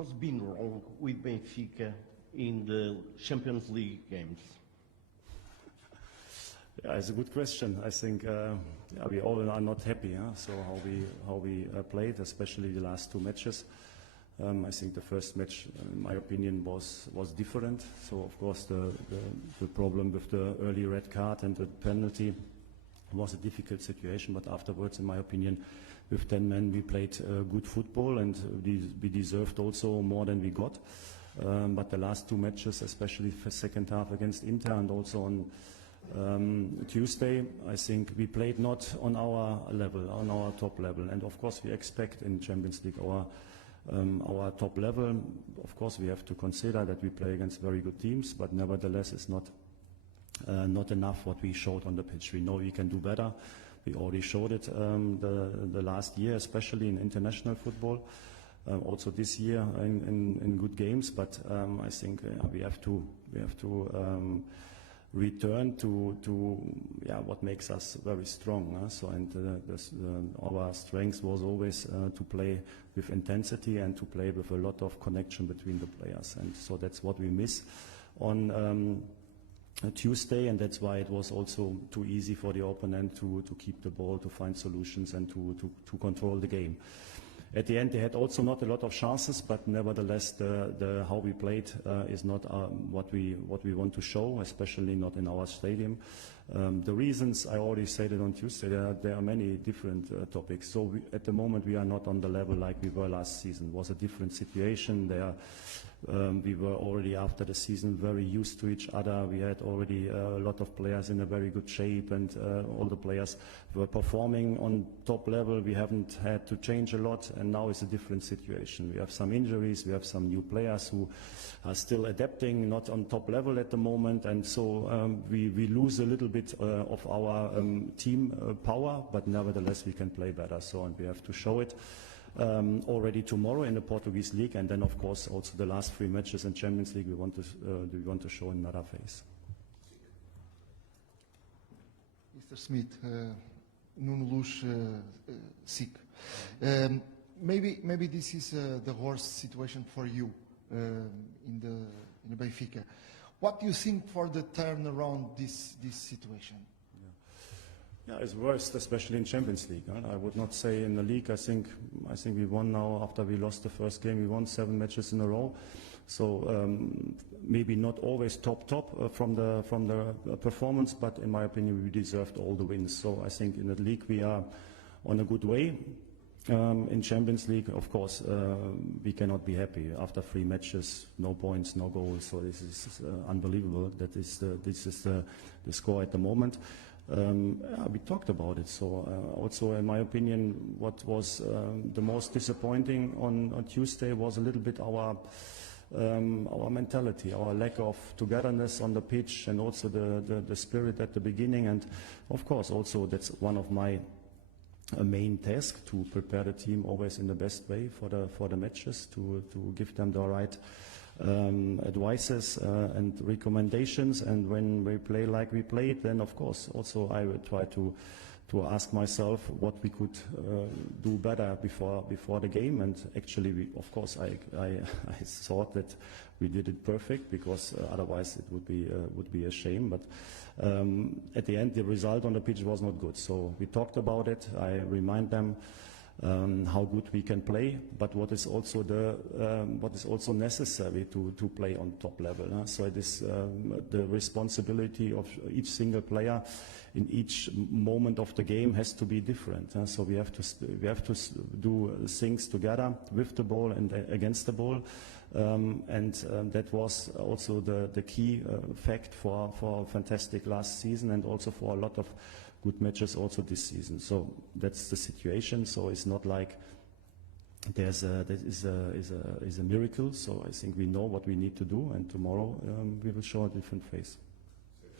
What's been wrong with Benfica in the Champions League games? Yeah, it's a good question. I think we all are not happy. So how we played, especially the last two matches. I think the first match, in my opinion, was different. So of course the problem with the early red card and the penalty was a difficult situation. But afterwards, in my opinion, with 10 men, we played good football and we deserved also more than we got. But the last two matches, especially for second half against Inter and also on Tuesday, I think we played not on our level, on our top level. And of course, we expect in Champions League our top level. Of course, we have to consider that we play against very good teams, but nevertheless, it's not enough what we showed on the pitch. We know we can do better. We already showed it the last year, especially in international football. Also this year in good games, but I think we have to return to what makes us very strong. Our strength was always to play with intensity and to play with a lot of connection between the players, and so that's what we miss on Tuesday, and that's why it was also too easy for the opponent to keep the ball, to find solutions and to control the game. At the end, they had also not a lot of chances, but nevertheless, the how we played is not what we want to show, especially not in our stadium. The reasons I already said it on Tuesday. There are many different topics. So at the moment, we are not on the level like we were last season. It was a different situation there. We were already after the season very used to each other. We had already a lot of players in a very good shape, and all the players were performing on top level. We haven't had to change a lot, and now it's a different situation. We have some injuries, we have some new players who are still adapting, not on top level at the moment, and so we lose a little bit of our team power, but nevertheless we can play better. So, and we have to show it already tomorrow in the Portuguese League, and then of course also the last 3 matches in Champions League we want to show another face. Mr. Schmidt, Nuno Luz, sick. Maybe this is the worst situation for you in the Benfica. What do you think for the turnaround this situation? Yeah, it's worst, especially in Champions League. I would not say in the league. I think we won now after we lost the first game. We won 7 matches in a row. So maybe not always top from the performance, but in my opinion we deserved all the wins. So I think in the league we are on a good way. In Champions League, of course, we cannot be happy after 3 matches, no points, no goals. So this is unbelievable. This is the score at the moment. We talked about it. So also, in my opinion, what was the most disappointing on Tuesday was a little bit our mentality, our lack of togetherness on the pitch, and also the spirit at the beginning. And of course, also that's one of my main task, to prepare the team always in the best way for the matches, to give them the right advices and recommendations. And when we play like we played, then of course also I will try to ask myself what we could do better before the game. And actually, of course, I thought that we did it perfect, because otherwise it would be a shame. But at the end, the result on the pitch was not good. So we talked about it. I remind them how good we can play, but what is also necessary to play on top level. So it is the responsibility of each single player in each moment of the game has to be different. So we have to do things together with the ball and against the ball, and that was also the key fact for a fantastic last season, and also for a lot of good matches also this season. So that's the situation. So it's not like there is a miracle. So I think we know what we need to do, and tomorrow we will show a different face.